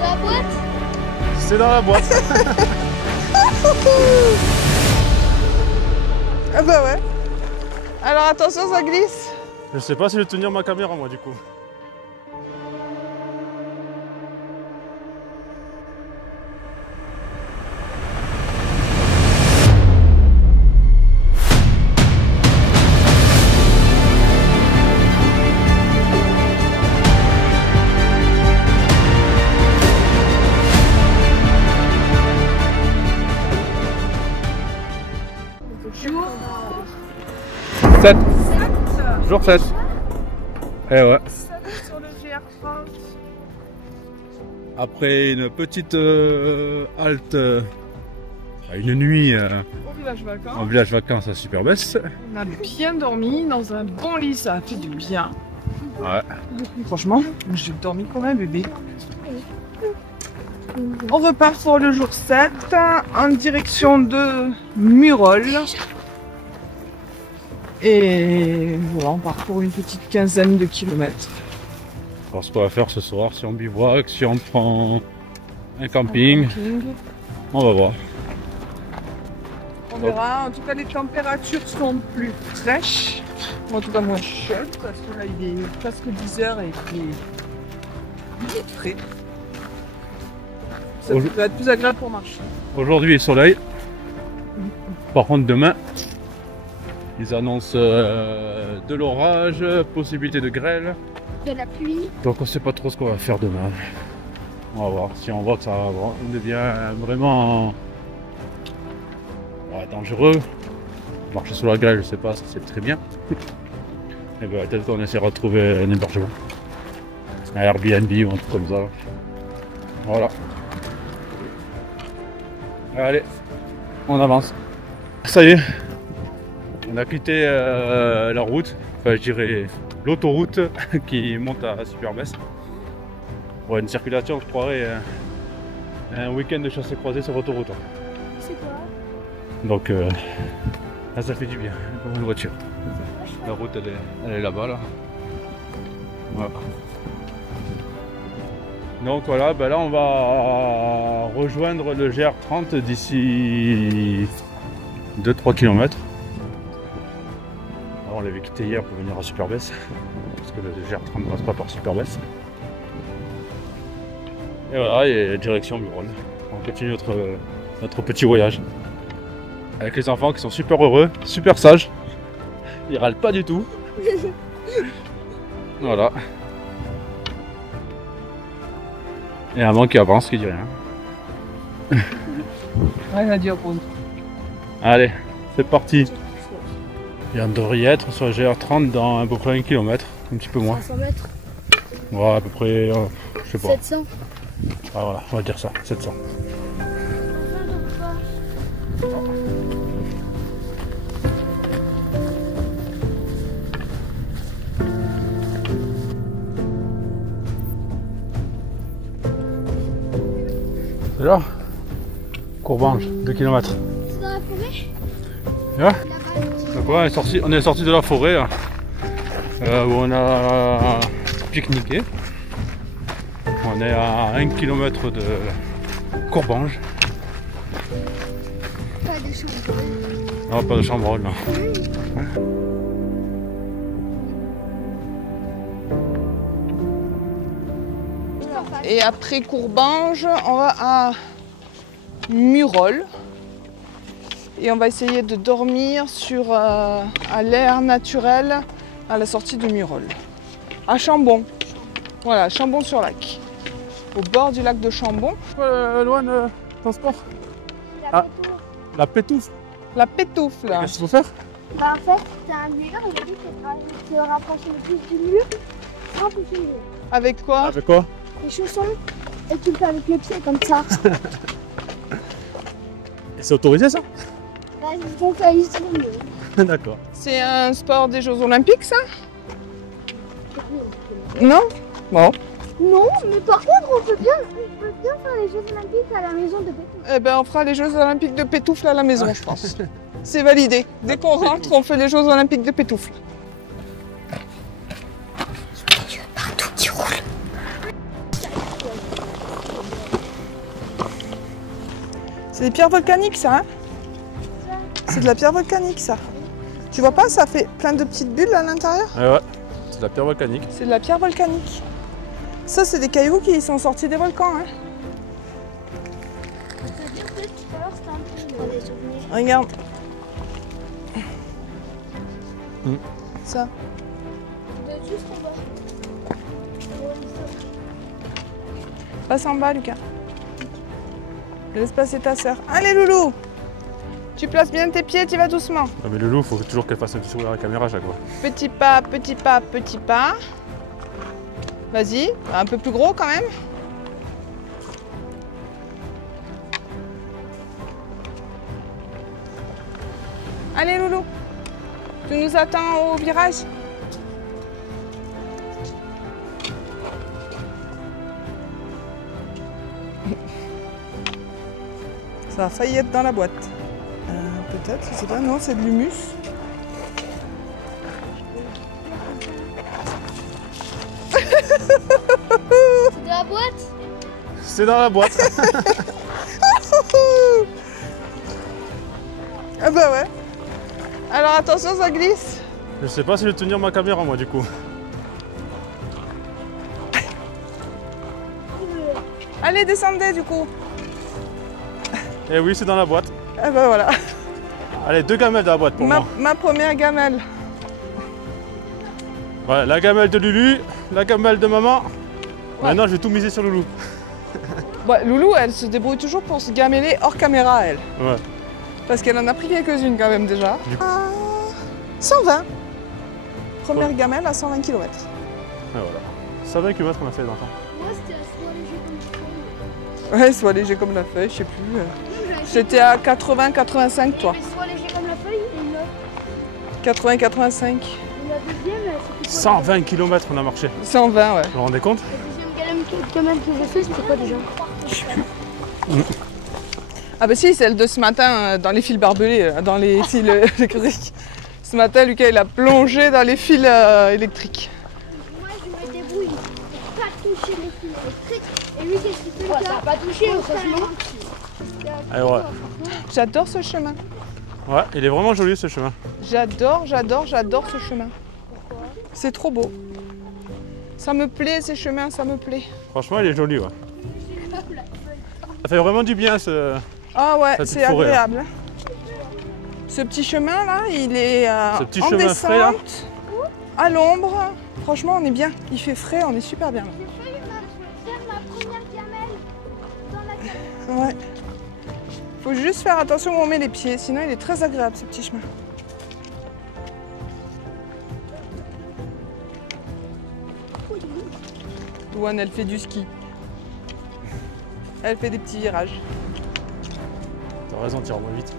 la boîte? C'est dans la boîte. Ah bah ouais. Alors attention, ça glisse. Je sais pas si je vais tenir ma caméra moi du coup. Jour 7. Jour 7. Eh ouais. sur le GR30. Après une petite halte, une nuit Au village en vacances. village vacances à Superbès. On a bien dormi dans un bon lit, ça a fait du bien. Ouais. Franchement, j'ai dormi comme un bébé. On repart pour le jour 7 en direction de Murol. Et voilà, on part pour une petite quinzaine de kilomètres. Alors ce qu'on va faire ce soir, si on bivouac, si on prend un camping, on va voir. On verra. En tout cas, les températures sont plus fraîches. En tout cas, moins chaudes parce que là, il est presque 10 heures et il est frais. Ça va être plus agréable pour marcher. Aujourd'hui soleil. Par contre demain, ils annoncent de l'orage, possibilité de grêle. De la pluie. Donc on sait pas trop ce qu'on va faire demain. On va voir. Si on voit que ça devient vraiment dangereux. Marcher sous la grêle, je sais pas, c'est très bien. Et ben peut-être qu'on essaiera de trouver un hébergement. Un Airbnb ou un truc comme ça. Voilà. Allez, on avance. Ça y est, on a quitté la route, enfin je dirais l'autoroute qui monte à Superbès. Pour une circulation, je croirais un week-end de chasse et croisée sur autoroute. C'est quoi? Donc là, ça fait du bien, comme une voiture. La route elle est là-bas là. Voilà. Donc voilà, ben là on va rejoindre le GR30 d'ici 2-3 km. Alors on l'avait quitté hier pour venir à Superbès, parce que le GR30 ne passe pas par Superbès. Et voilà, et direction Murol. On continue notre petit voyage. Avec les enfants qui sont super heureux, super sages. Ils râlent pas du tout. Voilà. Et un qui avance, qui dit rien. Rien à dire pour nous. Allez, c'est parti. Et on devrait y être sur le GR30 dans à peu près 1 km, un petit peu moins. 500 mètres. Ouais, à peu près, je sais pas. 700. Ah, voilà, on va dire ça, 700. C'est là, Courbange, 2 km. C'est dans la forêt? Yeah. Là-bas. Donc ouais, on est sorti de la forêt où on a pique-niqué. On est à 1 km de Courbange. Pas des champs. Non, pas de Chambrol, non. Et après Courbange, on va à Murol. Et on va essayer de dormir à l'air naturel à la sortie de Murol. À Chambon. Voilà, Chambon-sur-Lac. Au bord du lac de Chambon. Loin de transport. La Ah. La pétoufle. La Pétoufle. Qu'est-ce qu'il faut faire? Bah, en fait, c'est un mur, il a dit que te rapprocher le plus du mur sans toucher le mur. Avec quoi? Avec quoi? Les chaussons, et tu le fais avec le pied comme ça. Et c'est autorisé ça? Bah, ils vont faire ici le mur. D'accord. C'est un sport des Jeux Olympiques, ça? Non? Bon. Non, mais par contre, on peut bien faire les Jeux Olympiques à la maison de Pétoufle. Eh ben, on fera les Jeux Olympiques de Pétoufle à la maison, je pense. C'est validé. Dès qu'on rentre, on fait les Jeux Olympiques de Pétoufle. Partout qui roule. C'est des pierres volcaniques, ça, hein? C'est de la pierre volcanique, ça. Tu vois pas, ça fait plein de petites bulles à l'intérieur? Ouais, c'est de la pierre volcanique. C'est de la pierre volcanique. Ça, c'est des cailloux qui sont sortis des volcans, hein? C'est-à-dire que tout à l'heure, c'était un peu des souvenirs. Regarde. Mm. Ça. Juste en bas. Passe en bas, Lucas. Laisse passer ta sœur. Allez, Loulou! Tu places bien tes pieds, tu vas doucement. Non mais le loup, faut toujours qu'elle fasse un petit sourire à la caméra à chaque fois. Petit pas, petit pas, petit pas. Vas-y, un peu plus gros quand même. Allez, Loulou. Tu nous attends au virage. Ça a failli être dans la boîte. Peut-être, je sais pas, non, c'est de l'humus. C'est de la boîte? C'est dans la boîte. Ah bah ouais. Alors attention, ça glisse. Je sais pas si je vais tenir ma caméra moi du coup. Allez, descendez du coup. Eh oui, c'est dans la boîte. Ah bah voilà. Allez, 2 gamelles dans la boîte pour moi. Ma première gamelle. Ouais, la gamelle de Lulu, la gamelle de maman. Maintenant, je vais tout miser sur Loulou. Ouais, Loulou, elle se débrouille toujours pour se gameler hors caméra, elle. Ouais. Parce qu'elle en a pris quelques-unes quand même déjà. Du coup. 120. Première gamelle à 120 km. Et voilà. 120 km on a fait les enfants. Moi, c'était soit léger comme du fond. Ouais, soit léger comme la feuille, je sais plus. J'étais à 80-85 toi. Mais soit léger comme la feuille et l'autre. 80-85. Et la deuxième, c'était 120 km on a marché. 120, ouais. Vous vous rendez compte? La deuxième gamelle que j'ai fait, c'était quoi déjà? Ah bah si, celle de ce matin dans les fils barbelés, dans les fils électriques. Ce matin, Lucas, il a plongé dans les fils électriques. Moi, je me débrouille pour pas toucher les fils électriques. Et lui, qu'est-ce qu'il fait? Ça n'a pas touché, heureusement. Allez, ouais. J'adore ce chemin. Ouais, il est vraiment joli ce chemin. J'adore ce chemin. Pourquoi? C'est trop beau. Ça me plaît ces chemins, ça me plaît. Franchement, il est joli, ouais. Ça fait vraiment du bien ce... Ah ouais, Cette c'est forêt, agréable. Ce petit chemin là, il est Ce petit en chemin descente, frais, là. à l'ombre. Franchement, on est bien. Il fait frais, on est super bien. J'ai failli faire ma première gamelle dans la gamelle. Ouais. Faut juste faire attention où on met les pieds, sinon il est très agréable ce petit chemin. Louane, elle fait du ski. Elle fait des petits virages. T'as raison, tire moins vite.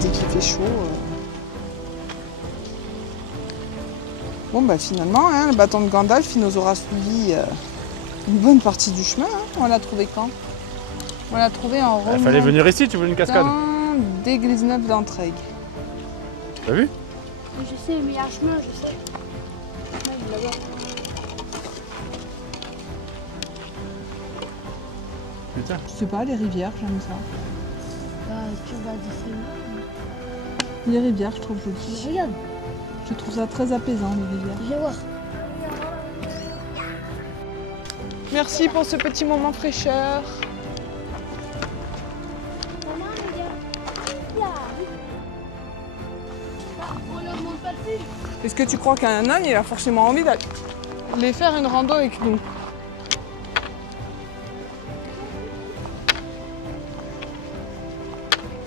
Dès qu'il fait chaud. Bon bah finalement, hein, le bâton de Gandalf, il nous aura suivi une bonne partie du chemin. Hein. On l'a trouvé quand? On l'a trouvé en Il fallait venir ici, tu veux une cascade? d'église neuve d'Entraigues. T'as vu? Je sais, mais il y a un chemin, je sais. Ouais, je vais l'avoir. Putain. Je sais pas, les rivières, j'aime ça. Bah, tu vas d'ici. Les rivières, je trouve joli. Regarde, Je trouve ça très apaisant, les rivières. viens voir. Merci pour ce petit moment fraîcheur. Maman, regarde. On ne monte pas dessus. Est-ce que tu crois qu'un âne, il a forcément envie d'aller faire une rando avec nous?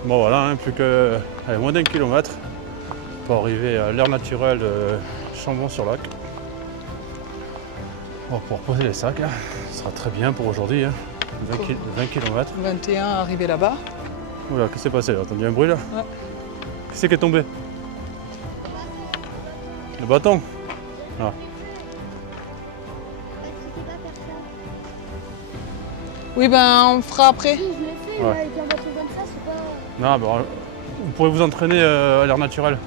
Bon voilà, hein, plus que allez, moins d'1 kilomètre pour arriver à l'aire naturelle de Chambon-sur-Lac. Bon, pour poser les sacs, hein, ce sera très bien pour aujourd'hui. Hein. 20 km. 21, arrivé là-bas. Oula, qu'est-ce qui s'est passé là? T'as entendu un bruit là? Ouais. Qu'est-ce qui est tombé? Le bâton. Ah. Oui, ben on fera après. Si je l'ai fait, Ouais. avec un bâton comme ça, c'est pas... Non, bah, vous pourrez vous entraîner à l'air naturel.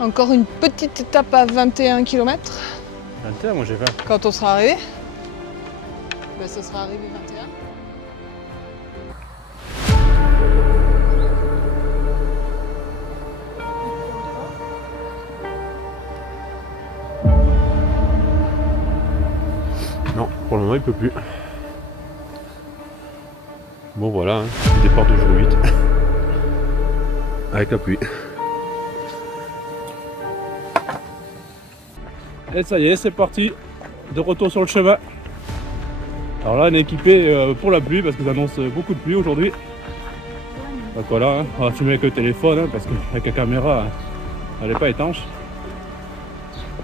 Encore une petite étape à 21 km. 21, moi j'ai 20. Quand on sera arrivé. Ben, ça sera arrivé 21. Non, pour le moment il peut plus. Bon voilà, hein, départ de jour 8. Avec la pluie. Et ça y est, c'est parti. De retour sur le chemin. Alors là on est équipé pour la pluie parce qu'ils annoncent beaucoup de pluie aujourd'hui. Donc voilà, hein, on va filmer avec le téléphone hein, parce qu'avec la caméra elle n'est pas étanche.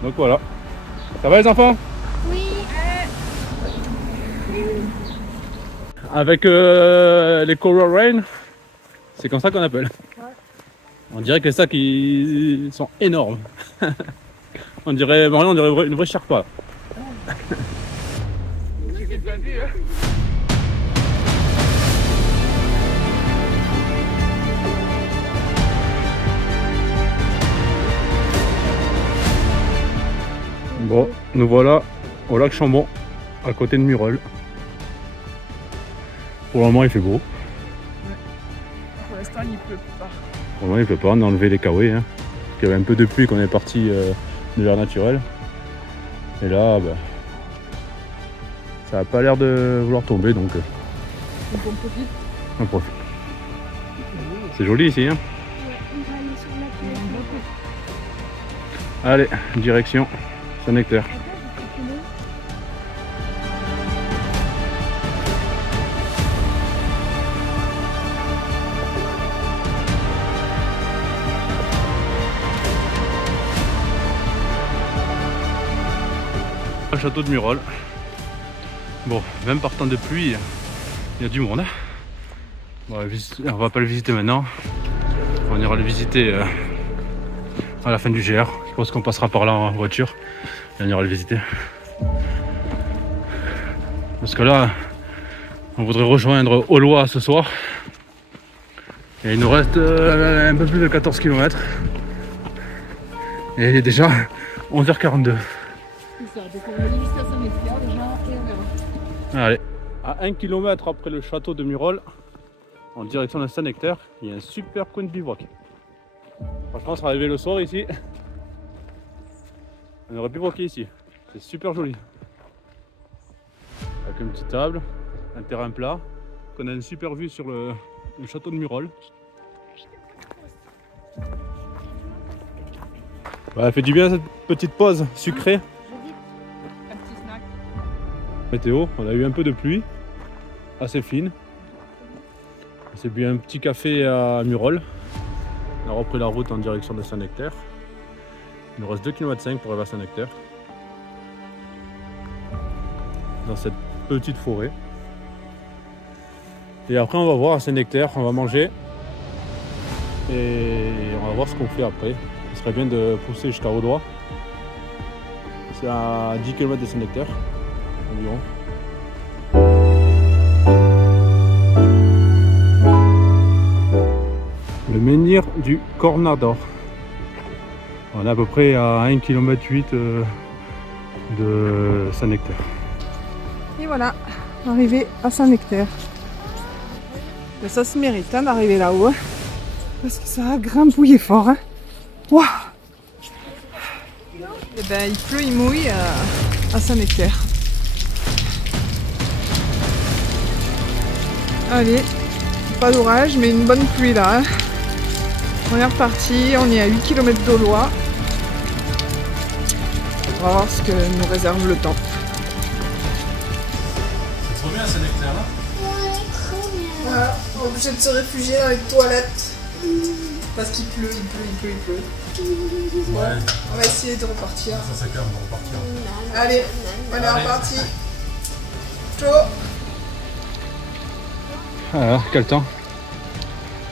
Donc voilà. Ça va les enfants? Oui. Avec les Coral Rain, c'est comme ça qu'on appelle. Ouais. On dirait que les sacs ils sont énormes. on dirait une vraie Sherpa. Bon, nous voilà au lac Chambon, à côté de Murol. Pour le moment il fait beau. Pour l'instant, il pleut pas. Pour le moment il pleut pas, on a enlevé les kawaii. Hein, parce qu'il y avait un peu de pluie qu'on est parti de l'air naturel. Et là, bah, ça n'a pas l'air de vouloir tomber donc On profite. on profite. C'est joli ici. Hein. Ouais, on va aller sur la plage. Allez, direction Saint-Nectaire. Attends, je vais filmer. Le château de Murol. Bon, même par temps de pluie, il y a du monde. Bon, on va pas le visiter maintenant. On ira le visiter à la fin du GR. Je pense qu'on passera par là en voiture et on ira le visiter. Parce que là, on voudrait rejoindre Aulois ce soir. Et il nous reste un peu plus de 14 km. Et il est déjà 11h42. C'est ça, donc on va aller jusqu'à Saint-Nectaire déjà et on verra. Allez, à 1 km après le château de Murol, en direction de Saint-Nectaire, il y a un super coin de bivouac. Franchement, ça arrivé le soir ici. On aurait bivouaqué ici. C'est super joli. Avec une petite table, un terrain plat, qu'on a une super vue sur le château de Murol. Ouais, fait du bien cette petite pause sucrée. Un petit snack. Météo, on a eu un peu de pluie, assez fine. On s'est bu un petit café à Murol. On a repris la route en direction de Saint-Nectaire. Il nous reste 2,5 km pour arriver à Saint-Nectaire. Dans cette petite forêt. Et après on va voir à Saint-Nectaire, on va manger. Et on va voir ce qu'on fait après. Ce serait bien de pousser jusqu'à Aulois. C'est à 10 km de Saint-Nectaire environ. Le menhir du Cornador. On est à peu près à 1,8 km de Saint-Nectaire. Et voilà, arrivé à Saint-Nectaire. Ben, ça se mérite hein, d'arriver là-haut. Hein, parce que ça a grimpouillé fort. Hein. Waouh. Et ben il pleut, il mouille à Saint-Nectaire. Allez, pas d'orage, mais une bonne pluie là. Hein. On est reparti, on est à 8 km d'Aulois. On va voir ce que nous réserve le temps. C'est trop bien Saint-Nectaire là. Ouais, trop bien. Voilà, on est obligé de se réfugier dans les toilettes. Parce qu'il pleut, il pleut. Ouais, On va essayer de repartir. ça calme, on va repartir. Allez, on est Allez. reparti. Chaud. Alors, quel temps.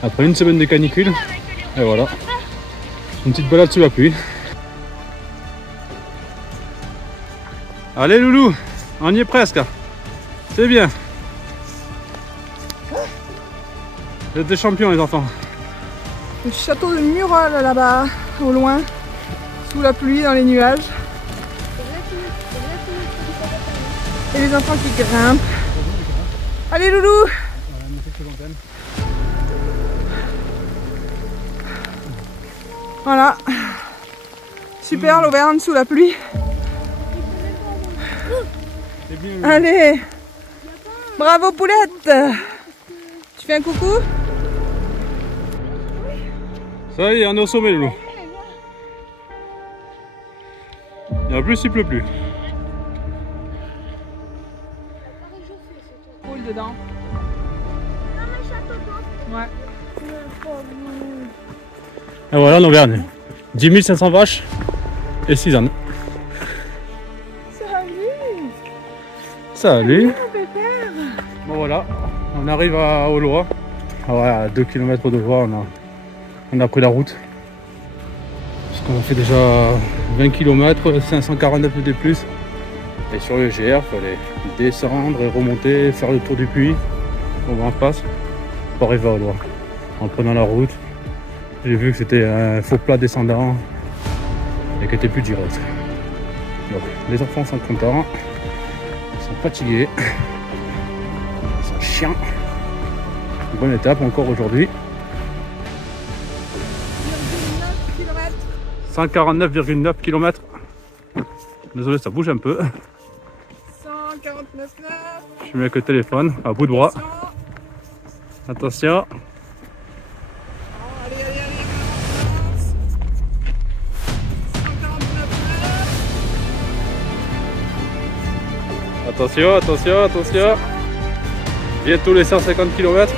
Après une semaine de canicule, et voilà. Une petite balade sous la pluie. Allez loulou, on y est presque. C'est bien. Vous êtes des champions les enfants. Le château de Murol là-bas, au loin, sous la pluie, dans les nuages. Et les enfants qui grimpent. Allez loulou! Voilà. Super l'Auvergne sous la pluie. Allez! Bravo Poulette! Tu fais un coucou? Ça y est, on est au sommet loulou. Et en plus il pleut plus. Cool dedans. Ouais. Et voilà en Auvergne. 10 500 vaches et 6 ânes. Salut! Salut! Pépère! Bon voilà, on arrive à Aulois. À 2 km de voie, on a pris la route. Parce qu'on a fait déjà 20 km, 549 de plus. Et sur le GR, il fallait descendre et remonter, faire le tour du puits. On va en face pour arriver à Aulois. En prenant la route, j'ai vu que c'était un faux plat descendant et qu'il était plus direct. Donc, les enfants sont contents, ils sont fatigués, ils sont chiants. Bonne étape encore aujourd'hui. 149,9 km. Désolé, ça bouge un peu. 149,9. Je suis mis avec le téléphone à bout de bras. Attention. Allez, allez, allez, on avance. 149,9. Attention, attention, attention. Bientôt les 150 km.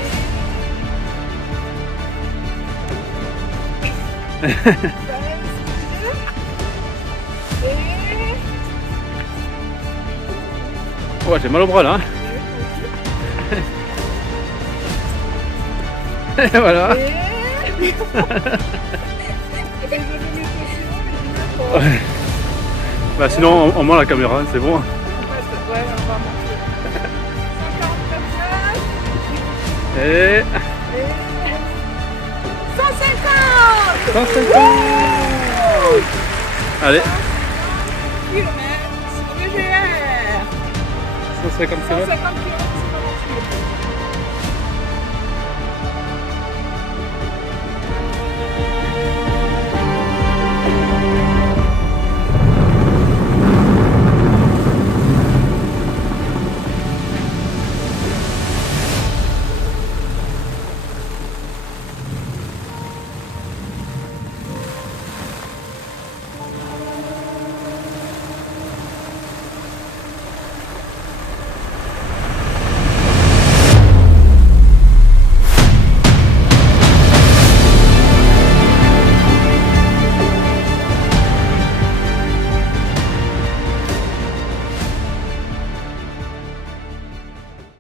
Ouais, j'ai mal au bras là. Et voilà. Bah sinon on ment la caméra, c'est bon. Ouais, on va monter. 149,9. Et 150. 150. Allez, Kilomètres sur le GR. 150 km. 150 km.